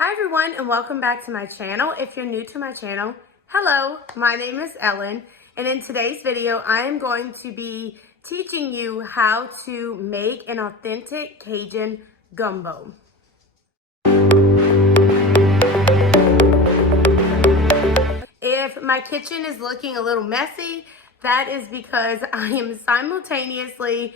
Hi everyone and welcome back to my channel. If you're new to my channel, hello, my name is Ellen, and in today's video I am going to be teaching you how to make an authentic Cajun gumbo. If my kitchen is looking a little messy, that is because I am simultaneously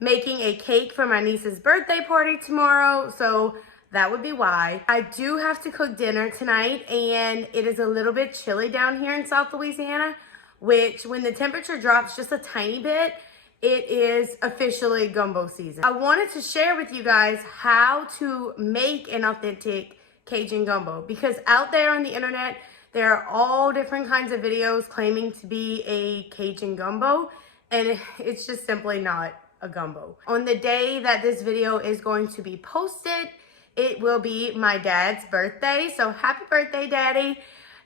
making a cake for my niece's birthday party tomorrow, so that would be why. I do have to cook dinner tonight, and it is a little bit chilly down here in South Louisiana, which when the temperature drops just a tiny bit, it is officially gumbo season. I wanted to share with you guys how to make an authentic Cajun gumbo, because out there on the internet, there are all different kinds of videos claiming to be a Cajun gumbo, and it's just simply not a gumbo. On the day that this video is going to be posted, it will be my dad's birthday. So happy birthday, Daddy.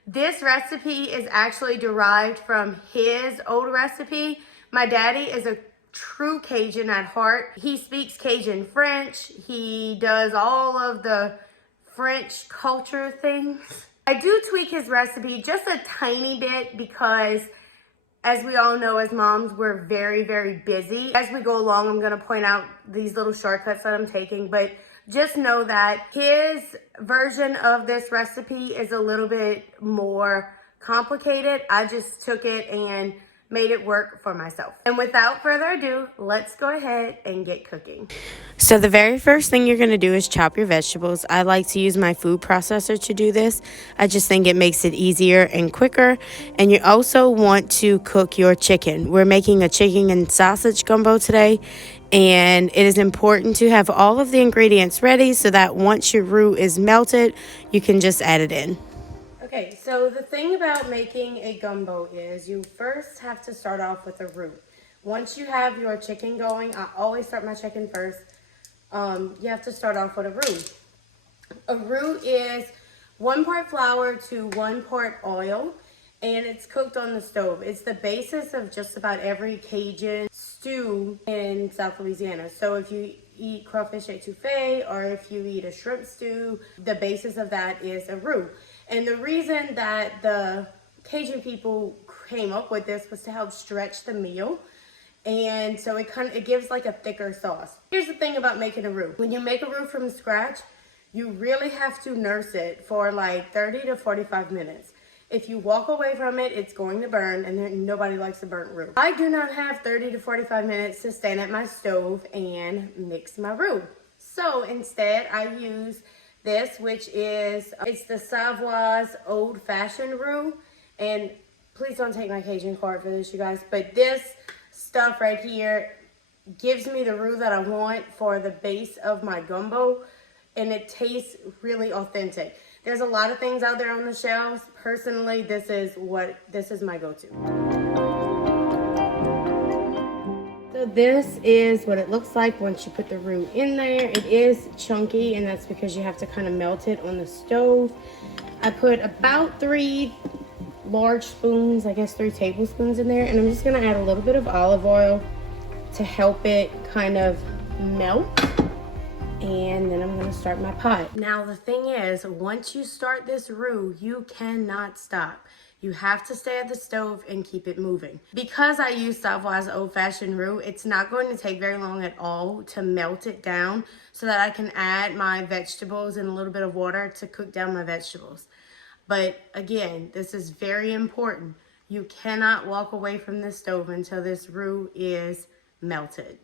This recipe is actually derived from his old recipe. My daddy is a true Cajun at heart. He speaks Cajun French. He does all of the French culture things. I do tweak his recipe just a tiny bit because, as we all know, as moms, we're very, very busy. As we go along, I'm gonna point out these little shortcuts that I'm taking, but just know that his version of this recipe is a little bit more complicated. I just took it and made it work for myself. And without further ado, let's go ahead and get cooking. So the very first thing you're going to do is chop your vegetables. I like to use my food processor to do this. I just think it makes it easier and quicker. And you also want to cook your chicken. We're making a chicken and sausage gumbo today, and it is important to have all of the ingredients ready so that once your roux is melted, you can just add it in. Okay, so the thing about making a gumbo is you first have to start off with a roux. Once you have your chicken going, I always start my chicken first. You have to start off with a roux. A roux is 1 part flour to 1 part oil, and it's cooked on the stove. It's the basis of just about every Cajun stew in South Louisiana. So if you eat crawfish etouffee or if you eat a shrimp stew, the basis of that is a roux. And the reason that the Cajun people came up with this was to help stretch the meal. And so it gives like a thicker sauce. Here's the thing about making a roux. When you make a roux from scratch, you really have to nurse it for like 30 to 45 minutes. If you walk away from it, it's going to burn, and nobody likes a burnt roux. I do not have 30 to 45 minutes to stand at my stove and mix my roux. So instead, I use this, which is, it's the Savoy's old-fashioned roux. And please don't take my Cajun card for this, you guys. But this stuff right here gives me the roux that I want for the base of my gumbo, and it tastes really authentic. There's a lot of things out there on the shelves. Personally, this is my go-to. So this is what it looks like once you put the roux in there. It is chunky, and that's because you have to kind of melt it on the stove. I put about 3 large spoons, I guess 3 tablespoons in there, and I'm just gonna add a little bit of olive oil to help it kind of melt. And then I'm gonna start my pot. Now the thing is, once you start this roux, you cannot stop. You have to stay at the stove and keep it moving. Because I use Savoy's old-fashioned roux, it's not going to take very long at all to melt it down so that I can add my vegetables and a little bit of water to cook down my vegetables. But again, this is very important. You cannot walk away from the stove until this roux is melted.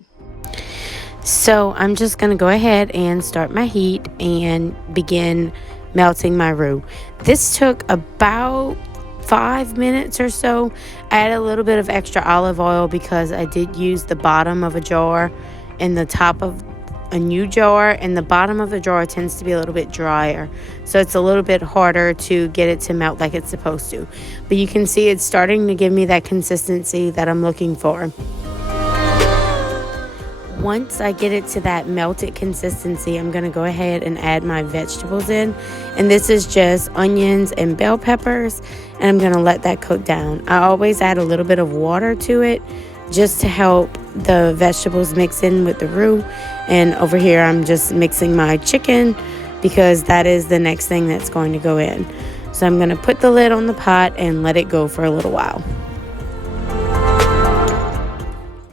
So I'm just going to go ahead and start my heat and begin melting my roux. This took about 5 minutes or so. I added a little bit of extra olive oil because I did use the bottom of a jar and the top of a new jar, and the bottom of the jar tends to be a little bit drier, so it's a little bit harder to get it to melt like it's supposed to. But you can see it's starting to give me that consistency that I'm looking for. Once I get it to that melted consistency, I'm going to go ahead and add my vegetables in. And this is just onions and bell peppers. And I'm going to let that cook down. I always add a little bit of water to it just to help the vegetables mix in with the roux. And over here, I'm just mixing my chicken because that is the next thing that's going to go in. So I'm going to put the lid on the pot and let it go for a little while.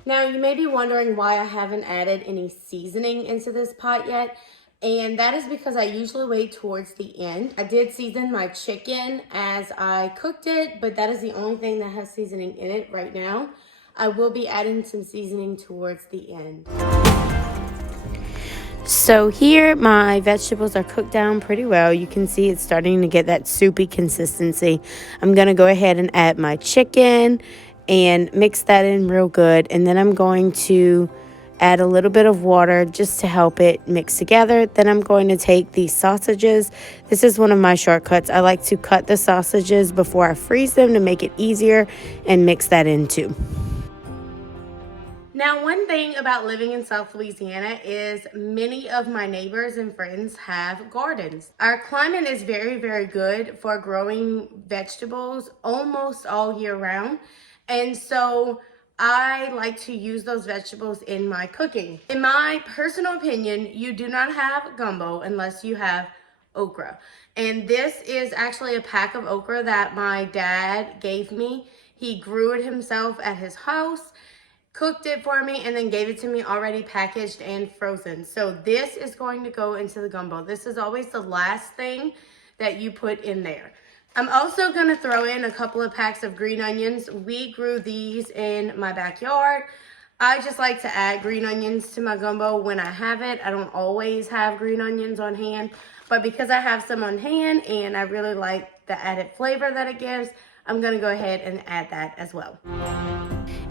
Now you may be wondering why I haven't added any seasoning into this pot yet. And that is because I usually wait towards the end. I did season my chicken as I cooked it, but that is the only thing that has seasoning in it right now. I will be adding some seasoning towards the end. So here my vegetables are cooked down pretty well. You can see it's starting to get that soupy consistency. I'm going to go ahead and add my chicken and mix that in real good. And then I'm going to add a little bit of water just to help it mix together. Then I'm going to take these sausages. This is one of my shortcuts. I like to cut the sausages before I freeze them to make it easier and mix that in too. Now, one thing about living in South Louisiana is many of my neighbors and friends have gardens. Our climate is very, very good for growing vegetables almost all year round. And so I like to use those vegetables in my cooking. In my personal opinion, you do not have gumbo unless you have okra. And this is actually a pack of okra that my dad gave me. He grew it himself at his house, cooked it for me, and then gave it to me already packaged and frozen. So this is going to go into the gumbo. This is always the last thing that you put in there. I'm also going to throw in a couple of packs of green onions. We grew these in my backyard. I just like to add green onions to my gumbo when I have it. I don't always have green onions on hand, but because I have some on hand and I really like the added flavor that it gives, I'm going to go ahead and add that as well.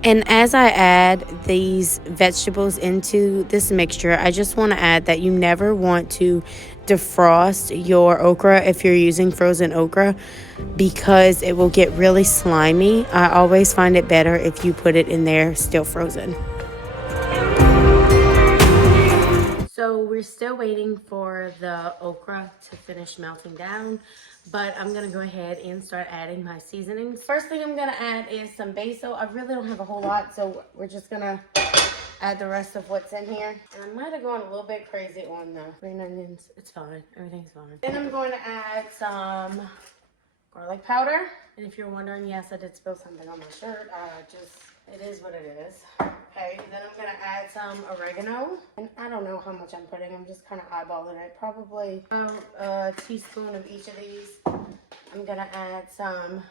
And as I add these vegetables into this mixture, I just want to add that you never want to defrost your okra if you're using frozen okra, because it will get really slimy. I always find it better if you put it in there still frozen. So we're still waiting for the okra to finish melting down, but I'm gonna go ahead and start adding my seasonings. First thing I'm gonna add is some basil. I really don't have a whole lot, so we're just gonna add the rest of what's in here. And I might have gone a little bit crazy on the green onions. It's fine, everything's fine. Then I'm going to add some garlic powder. And if you're wondering, yes, I did spill something on my shirt. It is what it is. Okay, then I'm gonna add some oregano. And I don't know how much I'm putting. I'm just kind of eyeballing it. Probably about a teaspoon of each of these. I'm gonna add some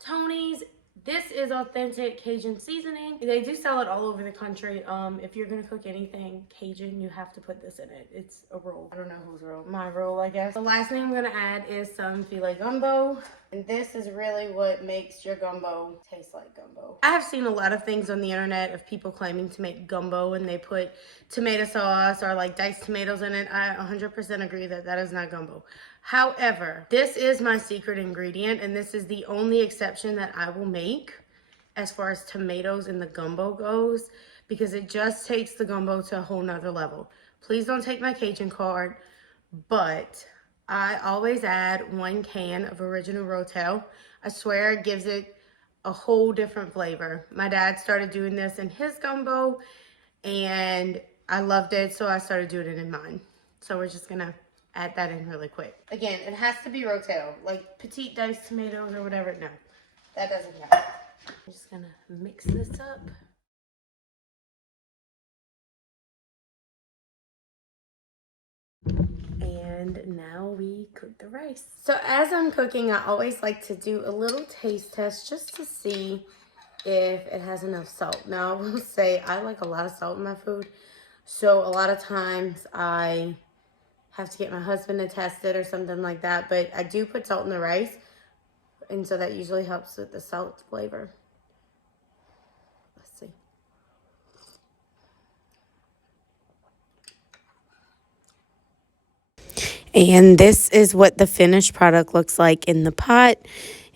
Tony's. This is authentic Cajun seasoning. They do sell it all over the country. If you're gonna cook anything Cajun, you have to put this in it. It's a rule. I don't know whose rule. My rule, I guess. The last thing I'm gonna add is some filet gumbo. And this is really what makes your gumbo taste like gumbo. I have seen a lot of things on the internet of people claiming to make gumbo and they put tomato sauce or like diced tomatoes in it. I 100% agree that that is not gumbo. However, this is my secret ingredient, and this is the only exception that I will make as far as tomatoes in the gumbo goes, because it just takes the gumbo to a whole nother level. Please don't take my Cajun card, but I always add 1 can of original Rotel. I swear it gives it a whole different flavor. My dad started doing this in his gumbo, and I loved it, so I started doing it in mine. So we're just gonna add that in really quick. Again, it has to be Rotel, like petite diced tomatoes or whatever. No, that doesn't count. I'm just gonna mix this up. And now we cook the rice. So as I'm cooking, I always like to do a little taste test just to see if it has enough salt. Now I will say I like a lot of salt in my food. So a lot of times I have to get my husband to test it or something like that. But I do put salt in the rice. And so that usually helps with the salt flavor. Let's see. And this is what the finished product looks like in the pot.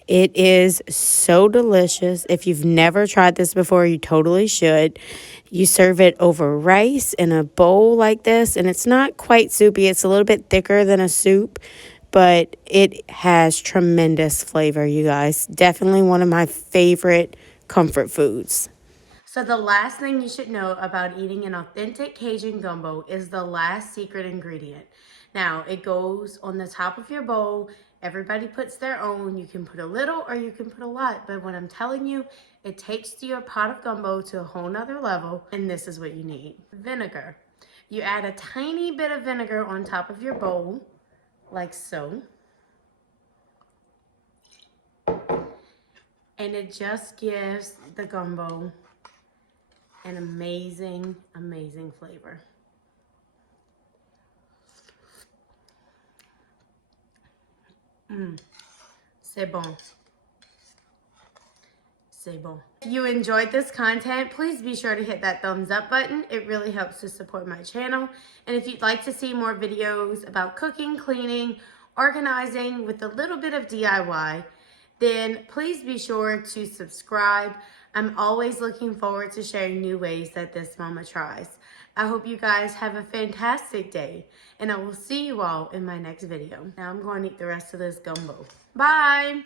It is so delicious. If you've never tried this before, you totally should. You serve it over rice in a bowl like this, and it's not quite soupy. It's a little bit thicker than a soup, but it has tremendous flavor, you guys. Definitely one of my favorite comfort foods. So the last thing you should know about eating an authentic Cajun gumbo is the last secret ingredient. Now, it goes on the top of your bowl. Everybody puts their own. You can put a little or you can put a lot. But what I'm telling you, it takes your pot of gumbo to a whole nother level. And this is what you need. Vinegar. You add a tiny bit of vinegar on top of your bowl, like so. And it just gives the gumbo an amazing, amazing flavor. C'est bon. C'est bon. If you enjoyed this content, please be sure to hit that thumbs up button. It really helps to support my channel. And if you'd like to see more videos about cooking, cleaning, organizing with a little bit of DIY, then please be sure to subscribe. I'm always looking forward to sharing new ways that this mama tries. I hope you guys have a fantastic day, and I will see you all in my next video. Now I'm going to eat the rest of this gumbo. Bye!